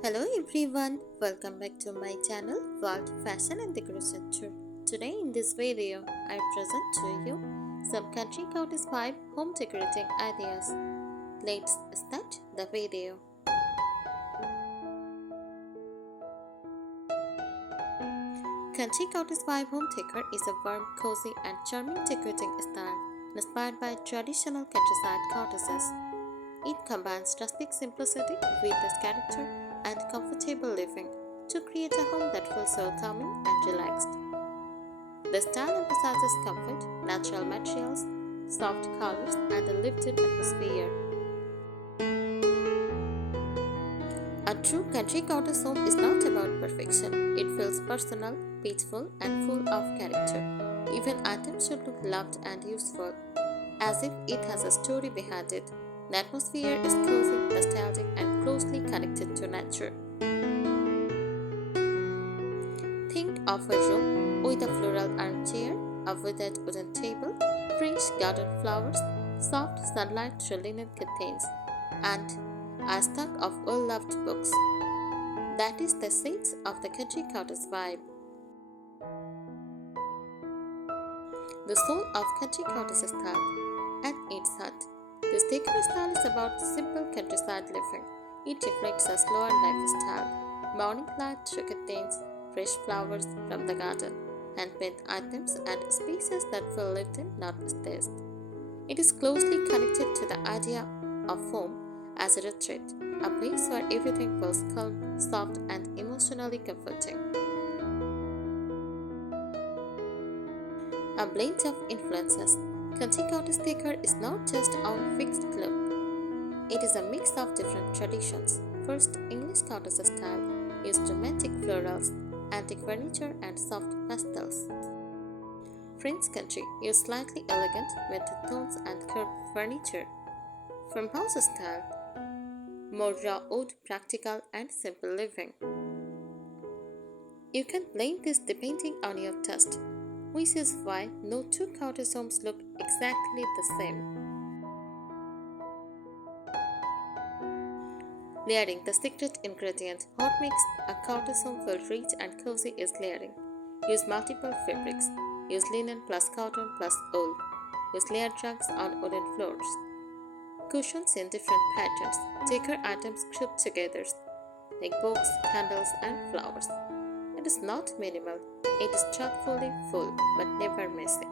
Hello everyone, welcome back to my channel World Fashion and Decoration Tour. Today in this video, I present to you some country cottage vibe home decorating ideas. Let's start the video. Country cottage vibe home decor is a warm, cozy and charming decorating style inspired by traditional countryside cottages. It combines rustic simplicity with its character and comfortable living to create a home that feels welcoming and relaxed. The style emphasizes comfort, natural materials, soft colors, and a lifted atmosphere. A true country cottage home is not about perfection. It feels personal, peaceful, and full of character. Even items should look loved and useful, as if it has a story behind it. The atmosphere is cozy, nostalgic, and closely connected to nature. Think of a room with a floral armchair, a wooded wooden table, fresh garden flowers, soft sunlight through linen curtains, and a stack of well-loved books. That is the sense of the country cottage vibe. The soul of country cottage style at its heart. This decor style is about simple countryside living. It reflects a slower lifestyle. Morning light through curtains, fresh flowers from the garden, handmade items and spaces that feel lived in, not staged. It is closely connected to the idea of home as a retreat, a place where everything feels calm, soft, and emotionally comforting. A blend of influences. Country cottage decor is not just on fixed look. It is a mix of different traditions. First, English cottage style used romantic florals, antique furniture, and soft pastels. French country used slightly elegant muted tones and curved furniture. Farmhouse style, more raw wood, practical, and simple living. You can blend this depending on your taste, which is why no two cottage homes look exactly the same. Layering, the secret ingredient. What makes a cottage home feel rich and cozy is layering. Use multiple fabrics. Use linen plus cotton plus wool. Use layered rugs on wooden floors. Cushions in different patterns. Decor items grouped together, like books, candles, and flowers. It is not minimal. It is thoughtfully full, but never messy.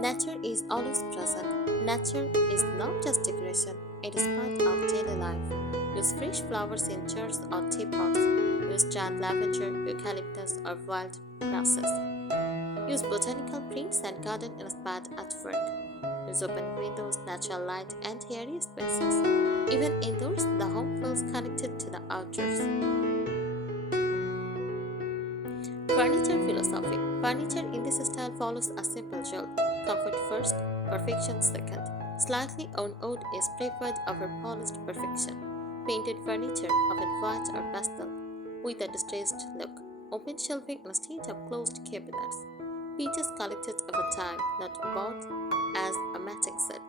Nature is always present. Nature is not just decoration, it is part of daily life. Use fresh flowers in jars or teapots. Use dried lavender, eucalyptus, or wild grasses. Use botanical prints and garden-inspired artwork. Use open windows, natural light, and airy spaces. Even indoors, the home feels connected to the outdoors. Furniture philosophy. Furniture in this style follows a simple rule: comfort first, perfection second. Slightly worn wood is preferred over polished perfection. Painted furniture, often white or pastel, with a distressed look. Open shelving instead of closed cabinets. Pieces collected over time, not bought as a matching set.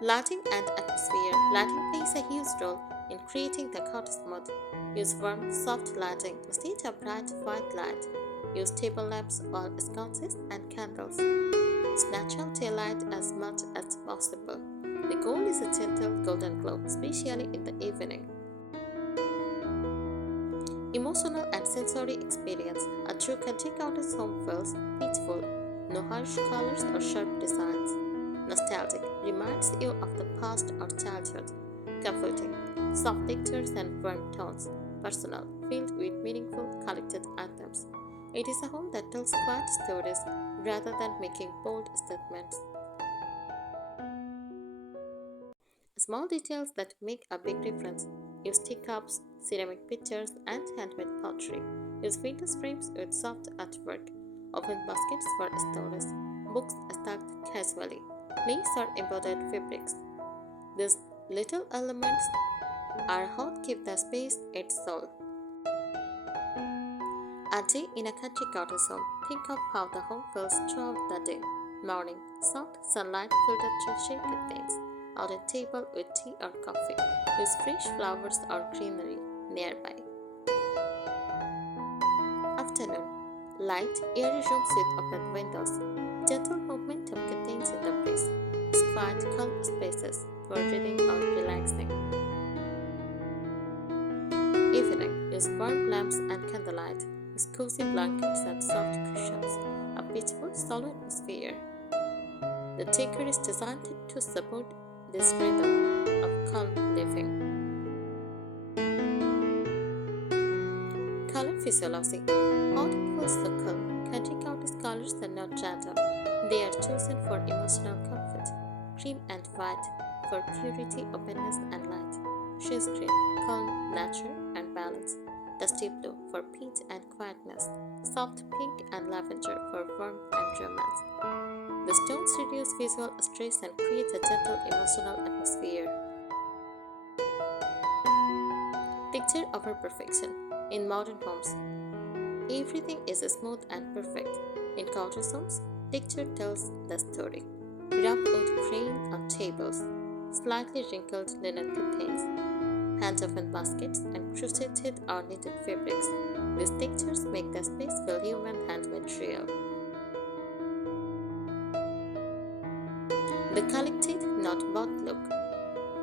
Lighting and atmosphere. Lighting plays a huge role in creating the cottage mood. Use warm, soft lighting instead of bright white light. Use table lamps or sconces and candles. Use natural daylight as much as possible. The goal is a gentle golden glow, especially in the evening. Emotional and sensory experience. A true country cottage home feels peaceful, no harsh colors or sharp designs. Nostalgic, reminds you of the past or childhood. Comforting, soft textures and warm tones. Personal, filled with meaningful collected items. It is a home that tells quiet stories rather than making bold statements. Small details that make a big difference. Use teacups, ceramic pitchers, and handmade pottery. Use vintage frames with soft artwork. Open baskets for storage. Books stacked casually. Lace or embroidered fabrics. These little elements are what give the space its soul. A day in a country cottage home. Think of how the home feels throughout the day. Morning, soft sunlight filtered through shade curtains. at a table with tea or coffee. Use fresh flowers or greenery nearby. Afternoon. Light, airy rooms with open windows. Gentle movement of curtains in the breeze. Quiet, calm spaces for reading or relaxing. Evening. Use warm lamps and candlelight. Use cozy blankets and soft cushions. A peaceful, solo atmosphere. The Decor is designed to support this rhythm of calm living. Color physiology. Autumn feels so calm. Country Cottage colors are not random. They are chosen for emotional comfort. Cream and white for purity, openness, and light. Shades green, calm, natural, and balance. Dusty blue for peace and quietness. Soft pink and lavender for warmth and romance. The stones reduce visual stress and create a gentle emotional atmosphere. Picture over perfection. In modern homes, everything is smooth and perfect. In cottage homes, picture tells the story. Rough wood grain on tables, slightly wrinkled linen curtains, hand-woven baskets, and crocheted or knitted fabrics. These textures make the space feel human and material. The collected, not bought look.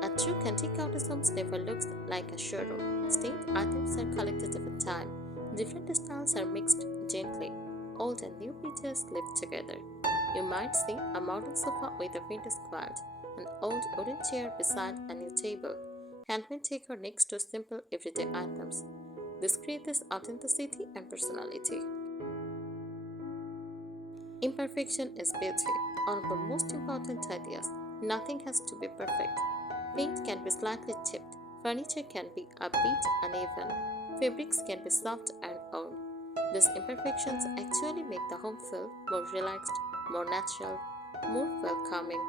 A true country cottage home never looks like a showroom. Instead, items are collected over time. Different styles are mixed gently. Old and new pieces live together. You might see a modern sofa with a vintage quilt, an old wooden chair beside a new table, handmade decor next to simple everyday items. This creates authenticity and personality. Imperfection is beauty. One of the most important ideas. Nothing has to be perfect. Paint can be slightly chipped, furniture can be a bit uneven, fabrics can be soft and old. These imperfections actually make the home feel more relaxed, more natural, more welcoming.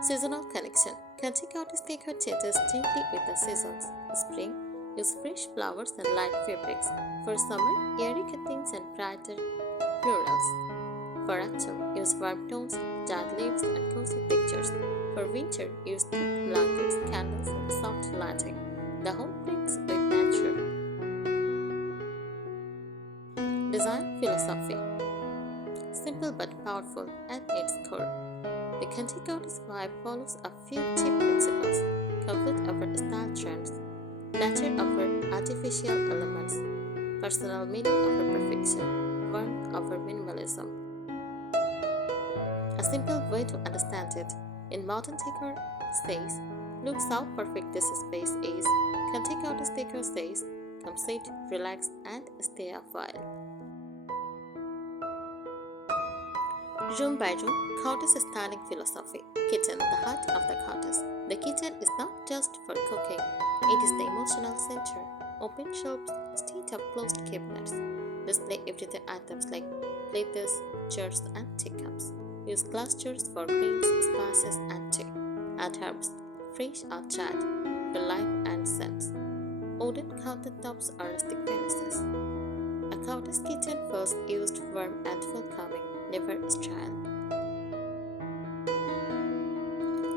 Seasonal connection. Country cottage decor changes gently with the seasons. Spring, use fresh flowers and light fabrics. For summer, airy curtains and brighter florals. For autumn, use warm tones, dried leaves, and cozy textures. For winter, use thick blankets, candles, and soft lighting. The home brings with nature. Design philosophy. Simple but powerful at its core. The country cottage vibe follows a few key principles: comfort over style trends, nature over artificial elements, personal meaning over perfection, warmth over minimalism. A simple way to understand it in modern decor says, look how perfect this space is. Country cottage decor says, come sit, relax, and stay a while. Room by room, cottage styling philosophy. Kitchen, the heart of the cottage. The kitchen is not just for cooking, it is the emotional center. Open shelves, state of closed cabinets. Display everyday items like plates, jars, and teacups. Use glass jars for grains, spices, and tea. Add herbs, fresh or dried, for life and scents. Wooden countertops or rustic finishes. A cottage kitchen feels used, warm, and welcoming, never sterile.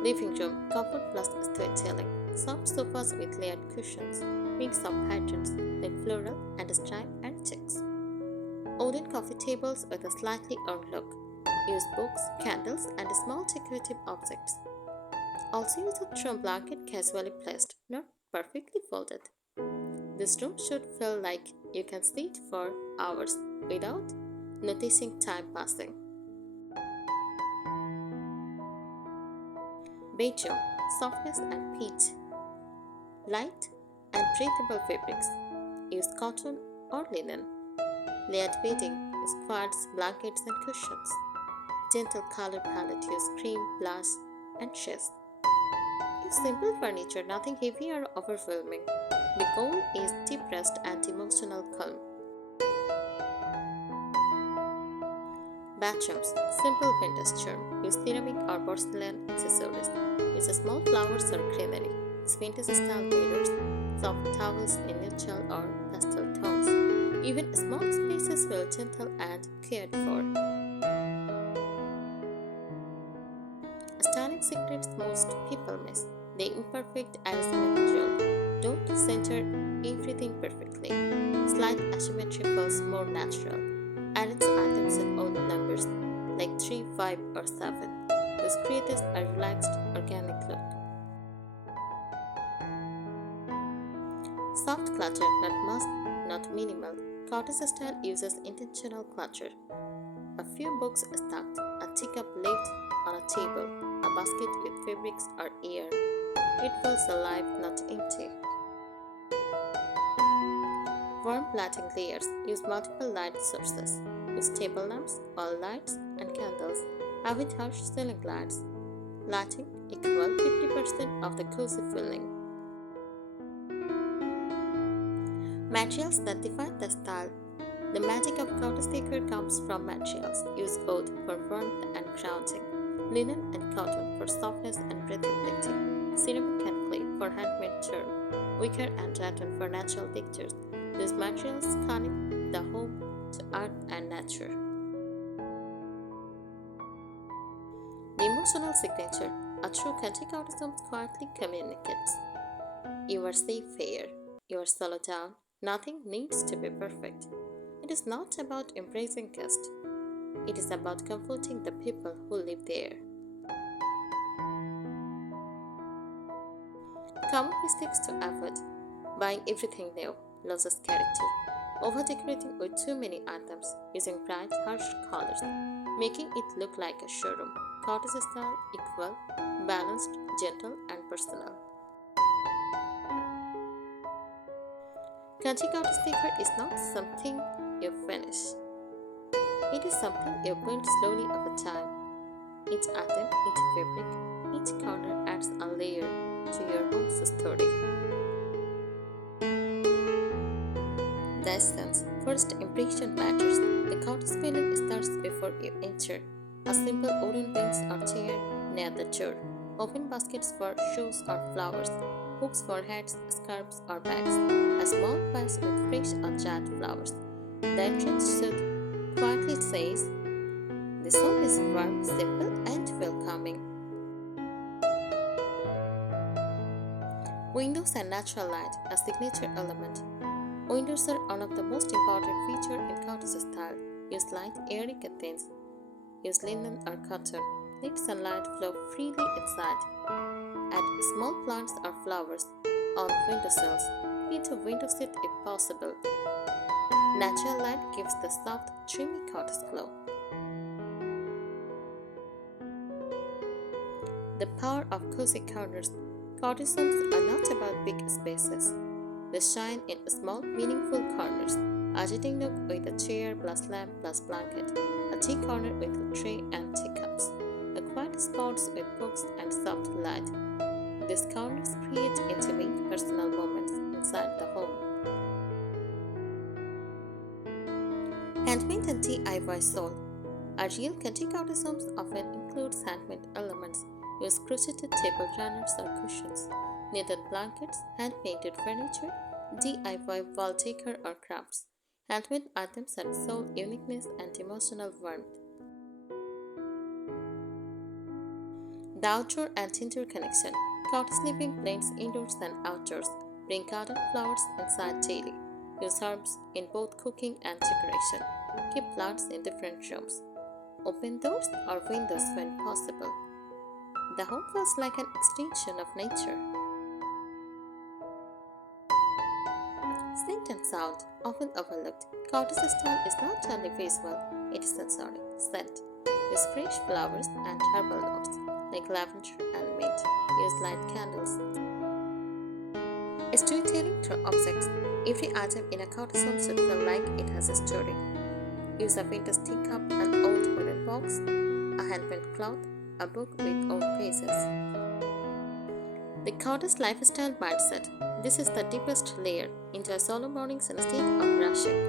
Living room, comfort plus storytelling. Soft sofas with layered cushions, mix of patterns like floral and stripe and checks. Wooden coffee tables with a slightly old look. Use books, candles, and small decorative objects. Also use a trim blanket casually placed, not perfectly folded. This room should feel like you can sit for hours without noticing time passing. Bedroom, softness and peach. Light and breathable fabrics. Use cotton or linen. Layered bedding, use quilts, blankets, and cushions. Gentle color palette, use cream, blush, and shades. Use simple furniture, nothing heavy or overwhelming. The goal is deep rest and emotional calm. Bathrooms, simple vintage charm. Use ceramic or porcelain accessories. Use small flowers or greenery. Use vintage style mirrors, soft towels in neutral or pastel tones. Even small spaces feel gentle and cared for. design secrets most people miss. The imperfect and symmetrical. Don't center everything perfectly. Slight asymmetry feels more natural. Arrange items in odd numbers like 3, 5, or 7. This creates a relaxed, organic look. Soft clutter, not mass, not minimal. Cottage style uses intentional clutter. A few books stacked, a teacup left on a table, a basket with fabrics or air. It feels alive, not empty. Warm lighting layers use multiple light sources. Use table lamps, wall lights, and candles. Avoid harsh ceiling lights. Lighting equals 50% of the cozy feeling. Materials that define the style. The magic of cottage decor comes from materials. Use oud for warmth and grounding, linen and cotton for softness and breathability, ceramic and clay for handmade charm, wicker and rattan for natural textures. These materials connect the home to art and nature. The emotional signature. A true country cottage home quietly communicates. You are safe here. You are slowed down. Nothing needs to be perfect. It is not about embracing guests. It is about comforting the people who live there. Common mistakes to avoid. Buying everything new loses character. Over-decorating with too many items. Using bright, harsh colors. Making it look like a showroom. Cottage style equal, balanced, gentle, and personal. Country cottage decor is not something you finish. It is something you build slowly over time. Each item, each fabric, each corner adds a layer to your home's story. The essence, first impression matters. The cottage feeling starts before you enter. A simple wooden bench or chair near the door. Open baskets for shoes or flowers. Hooks for hats, scarves, or bags. A small vase with fresh or dried flowers. The entrance should quietly says, "This home is warm, simple, and welcoming." Windows and natural light, a signature element. Windows are one of the most important features in cottage style. Use light, airy curtains. Use linen or cotton. Let sunlight flow freely inside. Add small plants or flowers on windowsills. Create a window seat if possible. Natural light gives the soft, dreamy cottage glow. The power of cozy corners. Cottage homes are not about big spaces. They shine in small, meaningful corners. A sitting nook with a chair plus lamp plus blanket. A tea corner with a tray and teacups. A quiet spots with books and soft light. These corners create intimate, personal moments inside the home. Handmade and DIY soul. A real country cottage homes often includes handmade elements. Use crocheted table runners or cushions, knitted blankets, hand-painted furniture, DIY wall decor or crafts. Handmade items add soul, uniqueness, and emotional warmth. The outdoor and indoor connection. Cottage living blends indoors and outdoors. Bring garden flowers inside daily. Use herbs in both cooking and decoration. Keep plants in different rooms. Open doors or windows when possible. The home feels like an extension of nature. Scent and sound, often overlooked. Cottage style is not only visual, it is sensorial. Scent. Use fresh flowers and herbal notes like lavender and mint. Use light candles. Storytelling through objects. Every item in a cottage home should feel like it has a story. Use a vintage teacup, an old wooden box, a handmade cloth, a book with old pages. The cottage lifestyle mindset. This is the deepest layer. Enjoy solo mornings instead of rushing.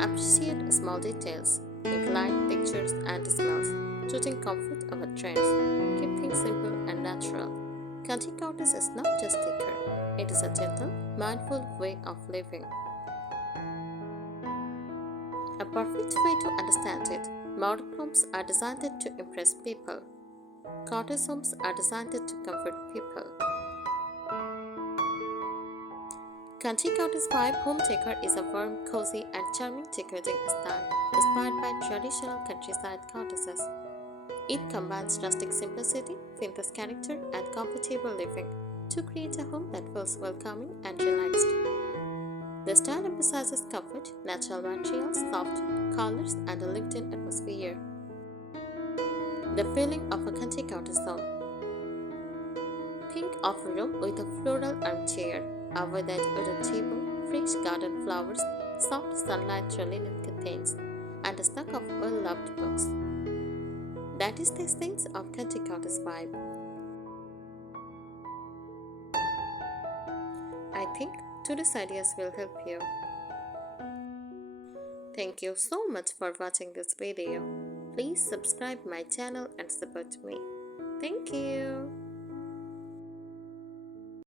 Appreciate small details like light, textures, and smells. Choosing comfort over trends. Keep things simple and natural. Country cottage is not just decor. It is a gentle, mindful way of living. A perfect way to understand it. Modern homes are designed to impress people. Cottage homes are designed to comfort people. Country Cottage Vibe home decor is a warm, cozy, and charming decorating style inspired by traditional countryside cottages. It combines rustic simplicity, vintage character, and comfortable living to create a home that feels welcoming and relaxed. The style emphasizes comfort, natural materials, soft colors, and a lived-in atmosphere. The feeling of a country cottage home. Think of a room with a floral armchair, a weathered wooden table, fresh garden flowers, soft sunlight through linen curtains, and a stack of well-loved books. That is the essence of country cottage vibe. I think today's ideas will help you. Thank you so much for watching this video. Please subscribe my channel and support me. Thank you.